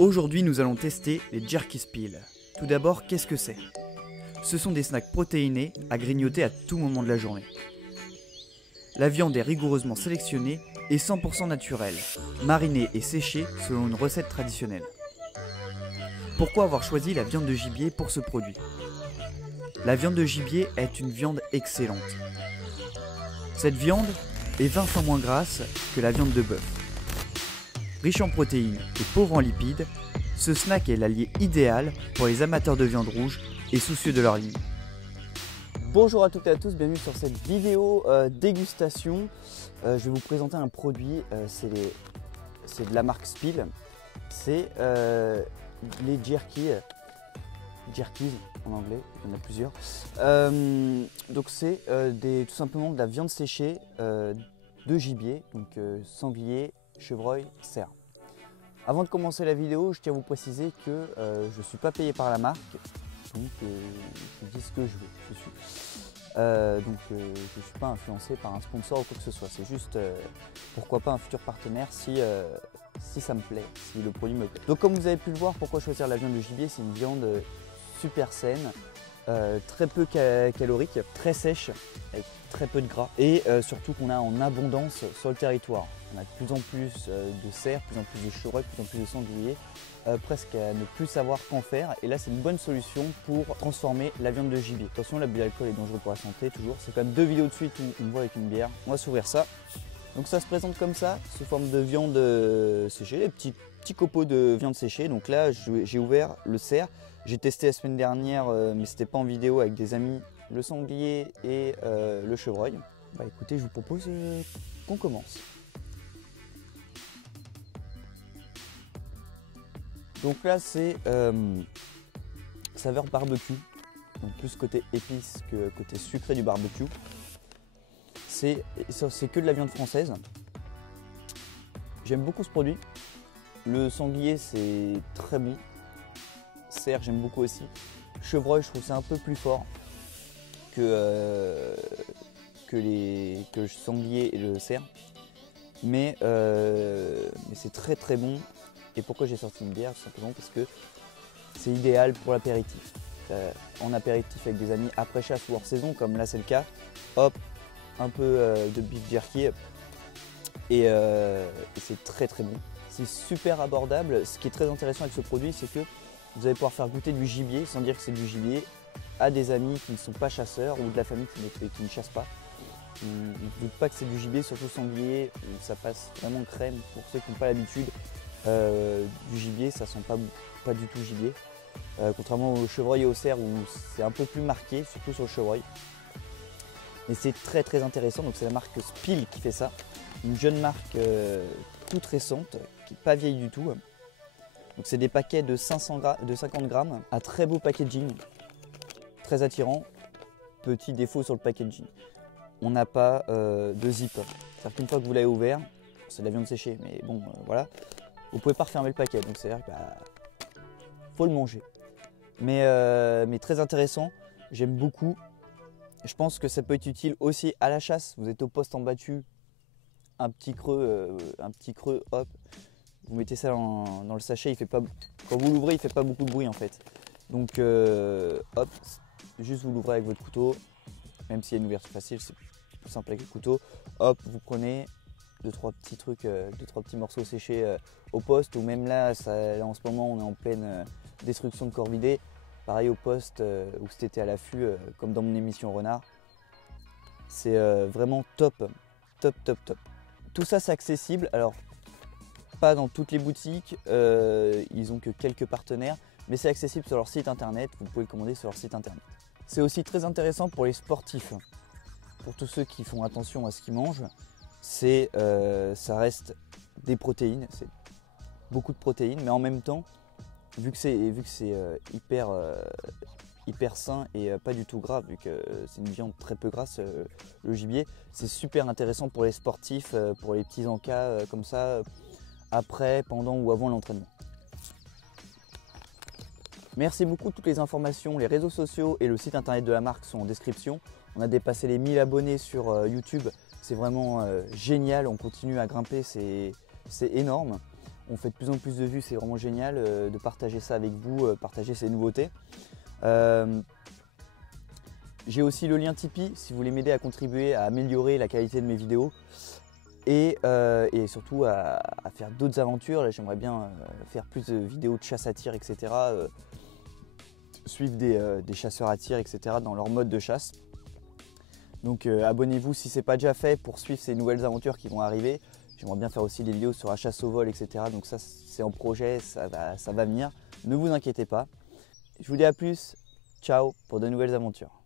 Aujourd'hui, nous allons tester les Jerky Spills. Tout d'abord, qu'est-ce que c'est? Ce sont des snacks protéinés à grignoter à tout moment de la journée. La viande est rigoureusement sélectionnée et 100% naturelle, marinée et séchée selon une recette traditionnelle. Pourquoi avoir choisi la viande de gibier pour ce produit? La viande de gibier est une viande excellente. Cette viande est 20 fois moins grasse que la viande de bœuf. Riche en protéines et pauvre en lipides, ce snack est l'allié idéal pour les amateurs de viande rouge et soucieux de leur ligne. Bonjour à toutes et à tous, bienvenue sur cette vidéo dégustation. Je vais vous présenter un produit, c'est de la marque Spill. C'est les jerkies en anglais, il y en a plusieurs. Donc c'est tout simplement de la viande séchée de gibier, donc sanglier, chevreuil, cerf. Avant de commencer la vidéo, je tiens à vous préciser que je ne suis pas payé par la marque, donc je dis ce que je veux dessus. Je ne suis pas influencé par un sponsor ou quoi que ce soit, c'est juste pourquoi pas un futur partenaire si ça me plaît, si le produit me plaît. Donc comme vous avez pu le voir, pourquoi choisir la viande de gibier? C'est une viande super saine, très peu calorique, très sèche, avec très peu de gras et surtout qu'on a en abondance sur le territoire. On a de plus en plus de cerfs, de plus en plus de chevreuils, de plus en plus de sangliers, presque à ne plus savoir qu'en faire. Et là, c'est une bonne solution pour transformer la viande de gibier. Attention, l'abus d'alcool est dangereux pour la santé, toujours. C'est quand même 2 vidéos de suite où on me voit avec une bière. On va s'ouvrir ça. Donc ça se présente comme ça, sous forme de viande séchée, des petits copeaux de viande séchée. Donc là, j'ai ouvert le cerf. J'ai testé la semaine dernière, mais c'était pas en vidéo, avec des amis, le sanglier et le chevreuil. Bah écoutez, je vous propose qu'on commence. Donc là, c'est saveur barbecue, donc plus côté épice que côté sucré du barbecue. C'est que de la viande française. J'aime beaucoup ce produit. Le sanglier, c'est très bon. Cerf, j'aime beaucoup aussi. Chevreuil, je trouve que c'est un peu plus fort que le sanglier et le cerf. Mais c'est très très bon. Et pourquoi j'ai sorti une bière? Tout simplement parce que c'est idéal pour l'apéritif. En apéritif avec des amis après chasse ou hors saison, comme là c'est le cas. Hop, un peu de beef jerky et c'est très très bon. C'est super abordable. Ce qui est très intéressant avec ce produit, c'est que vous allez pouvoir faire goûter du gibier sans dire que c'est du gibier à des amis qui ne sont pas chasseurs ou de la famille qui ne chasse pas. Ne doute pas que c'est du gibier, surtout sanglier, où ça passe vraiment crème pour ceux qui n'ont pas l'habitude. Du gibier, ça sent pas du tout gibier. Contrairement au chevreuil et au cerf où c'est un peu plus marqué, surtout sur le chevreuil. Mais c'est très très intéressant, donc c'est la marque Spill qui fait ça. Une jeune marque toute récente, qui n'est pas vieille du tout. Donc c'est des paquets de 50 grammes, un très beau packaging, très attirant. Petit défaut sur le packaging, on n'a pas de zip. C'est-à-dire qu'une fois que vous l'avez ouvert, c'est de la viande séchée, mais bon voilà, vous ne pouvez pas refermer le paquet, donc c'est-à-dire qu'il faut le manger. Mais très intéressant, j'aime beaucoup. Je pense que ça peut être utile aussi à la chasse. Vous êtes au poste en battu, un petit creux, hop, vous mettez ça dans le sachet. Il fait pas, quand vous l'ouvrez, il ne fait pas beaucoup de bruit en fait. Donc hop, juste vous l'ouvrez avec votre couteau, même s'il y a une ouverture facile, c'est plus simple avec le couteau. Hop, vous prenez 2-3 petits trucs, 2-3 petits morceaux séchés au poste, ou même là, là en ce moment on est en pleine destruction de corvidés. Pareil au poste ou cet été à l'affût, comme dans mon émission Renard. C'est vraiment top. Tout ça c'est accessible, alors pas dans toutes les boutiques, ils ont que quelques partenaires, mais c'est accessible sur leur site internet, vous pouvez le commander sur leur site internet. C'est aussi très intéressant pour les sportifs, pour tous ceux qui font attention à ce qu'ils mangent. Ça reste des protéines, c'est beaucoup de protéines, mais en même temps, vu que c'est hyper sain et pas du tout gras, vu que c'est une viande très peu grasse, le gibier, c'est super intéressant pour les sportifs, pour les petits encas comme ça, après, pendant ou avant l'entraînement. Merci beaucoup, toutes les informations, les réseaux sociaux et le site internet de la marque sont en description. On a dépassé les 1000 abonnés sur YouTube, c'est vraiment génial, on continue à grimper, c'est énorme. On fait de plus en plus de vues, c'est vraiment génial de partager ça avec vous, partager ces nouveautés. J'ai aussi le lien Tipeee si vous voulez m'aider à contribuer à améliorer la qualité de mes vidéos et surtout à faire d'autres aventures. Là, j'aimerais bien faire plus de vidéos de chasse à tir, etc. Suivre des chasseurs à tir, etc. dans leur mode de chasse. Donc abonnez-vous si ce n'est pas déjà fait pour suivre ces nouvelles aventures qui vont arriver. J'aimerais bien faire aussi des vidéos sur la chasse au vol, etc. Donc ça c'est en projet, ça va venir. Ne vous inquiétez pas. Je vous dis à plus, ciao pour de nouvelles aventures.